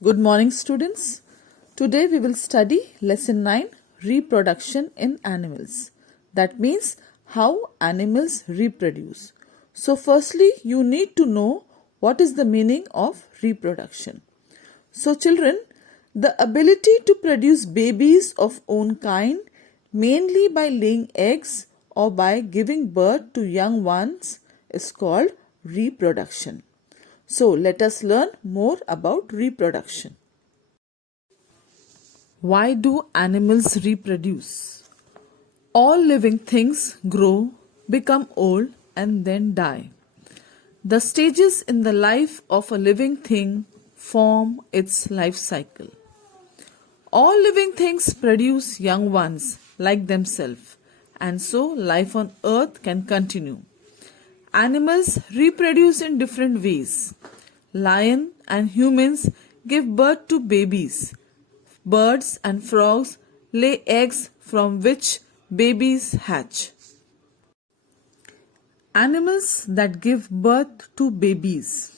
Good morning, students. Today we will study lesson 9, reproduction in animals. That means how animals reproduce. So firstly, you need to know what is the meaning of reproduction. So children, the ability to produce babies of own kind mainly by laying eggs or by giving birth to young ones is called reproduction. So let us learn more about reproduction. Why do animals reproduce? All living things grow, become old, and then die. The stages in the life of a living thing form its life cycle. All living things produce young ones like themselves, and so life on earth can continue. Animals reproduce in different ways. Lion and humans give birth to babies. Birds and frogs lay eggs from which babies hatch. Animals that give birth to babies.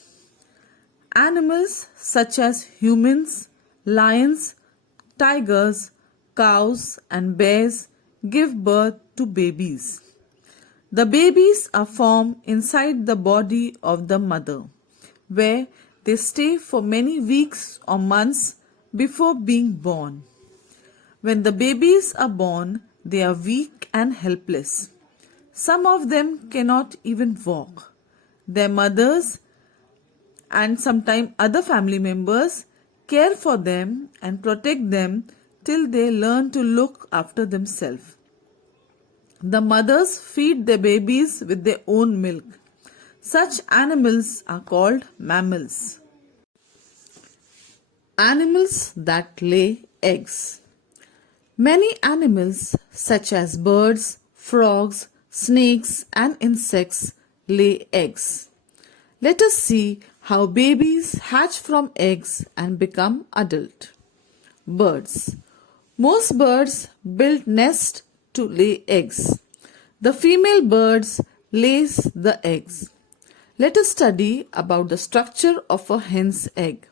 Animals such as humans, lions, tigers, cows, and bears give birth to babies. The babies are formed inside the body of the mother, where they stay for many weeks or months before being born. When the babies are born, they are weak and helpless. Some of them cannot even walk. Their mothers and sometimes other family members care for them and protect them till they learn to look after themselves. The mothers feed their babies with their own milk. Such animals are called mammals. Animals that lay eggs. Many animals such as birds, frogs, snakes and insects lay eggs. Let us see how babies hatch from eggs and become adult. Birds. Most birds build nests to lay eggs. The female birds lays the eggs. Let us study about the structure of a hen's egg.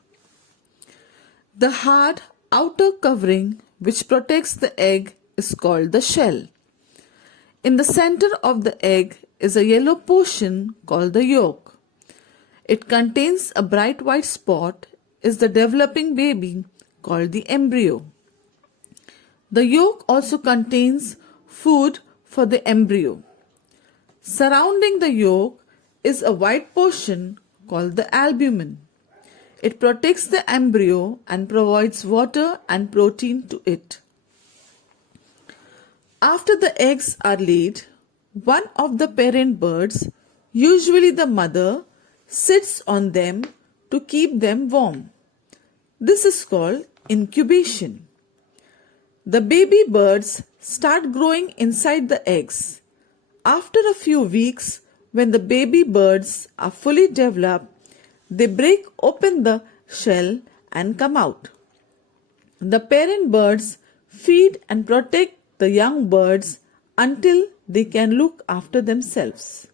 The hard outer covering which protects the egg is called the shell. In the center of the egg is a yellow portion called the yolk. It contains a bright white spot is the developing baby called the embryo. The yolk also contains food for the embryo. Surrounding the yolk is a white portion called the albumin. It protects the embryo and provides water and protein to it. After the eggs are laid, one of the parent birds, usually the mother, sits on them to keep them warm. This is called incubation. The baby birds start growing inside the eggs. After a few weeks, when the baby birds are fully developed, they break open the shell and come out. The parent birds feed and protect the young birds until they can look after themselves.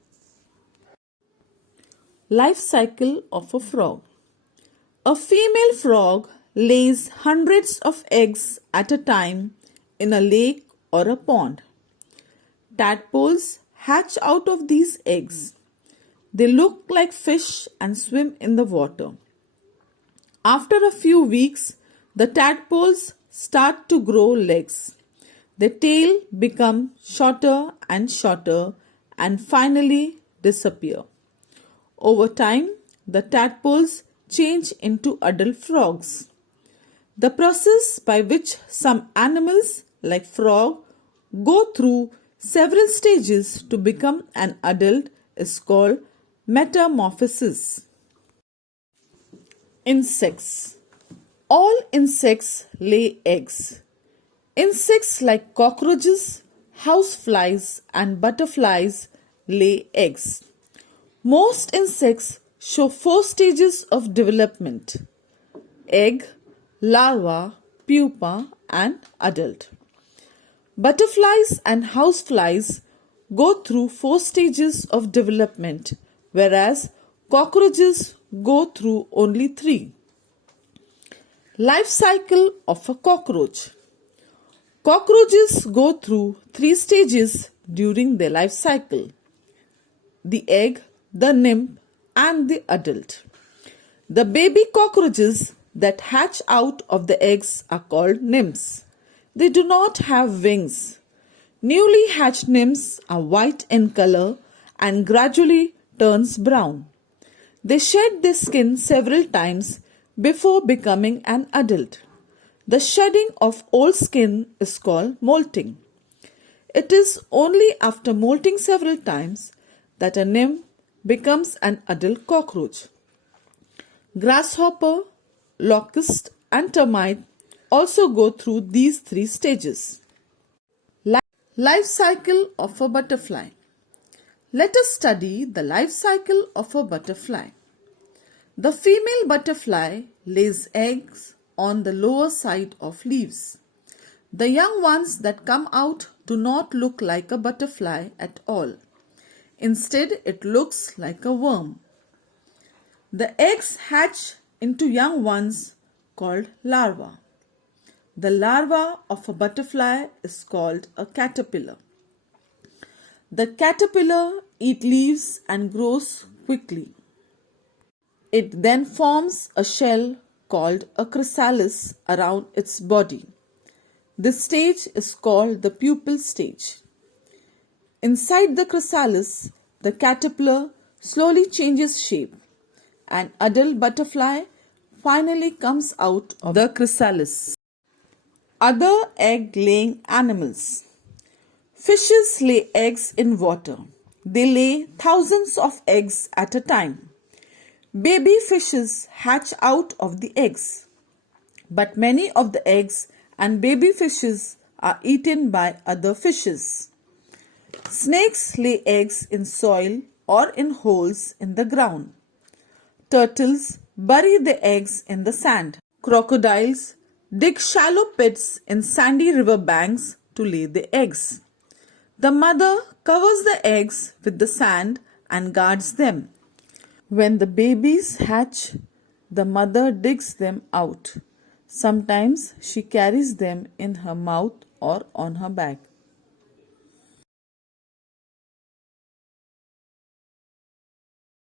Life cycle of a frog. A female frog lays hundreds of eggs at a time in a lake or a pond. Tadpoles hatch out of these eggs. They look like fish and swim in the water. After a few weeks, the tadpoles start to grow legs. Their tail becomes shorter and shorter and finally disappear. Over time, the tadpoles change into adult frogs. The process by which some animals like frog go through several stages to become an adult is called metamorphosis. Insects. All insects lay eggs. Insects like cockroaches, houseflies and butterflies lay eggs. Most insects show 4 stages of development: egg, larva, pupa and adult. Butterflies and houseflies go through 4 stages of development, whereas cockroaches go through only 3. Life cycle of a cockroach. Cockroaches go through 3 stages during their life cycle: the egg, the nymph, and the adult. The baby cockroaches that hatch out of the eggs are called nymphs. They do not have wings. Newly hatched nymphs are white in color and gradually turns brown. They shed their skin several times before becoming an adult. The shedding of old skin is called molting. It is only after molting several times that a nymph becomes an adult cockroach. Grasshopper, locust, and termite also go through these 3 stages. Life cycle of a butterfly. Let us study the life cycle of a butterfly. The female butterfly lays eggs on the lower side of leaves. The young ones that come out do not look like a butterfly at all. Instead, it looks like a worm. The eggs hatch into young ones called larvae. The larva of a butterfly is called a caterpillar. The caterpillar eats leaves and grows quickly. It then forms a shell called a chrysalis around its body. This stage is called the pupal stage. Inside the chrysalis, the caterpillar slowly changes shape. An adult butterfly finally comes out of the chrysalis. Other egg-laying animals. Fishes lay eggs in water. They lay thousands of eggs at a time. Baby fishes hatch out of the eggs, but many of the eggs and baby fishes are eaten by other fishes. Snakes lay eggs in soil or in holes in the ground. Turtles bury the eggs in the sand. Crocodiles dig shallow pits in sandy river banks to lay the eggs. The mother covers the eggs with the sand and guards them. When the babies hatch, the mother digs them out. Sometimes she carries them in her mouth or on her back.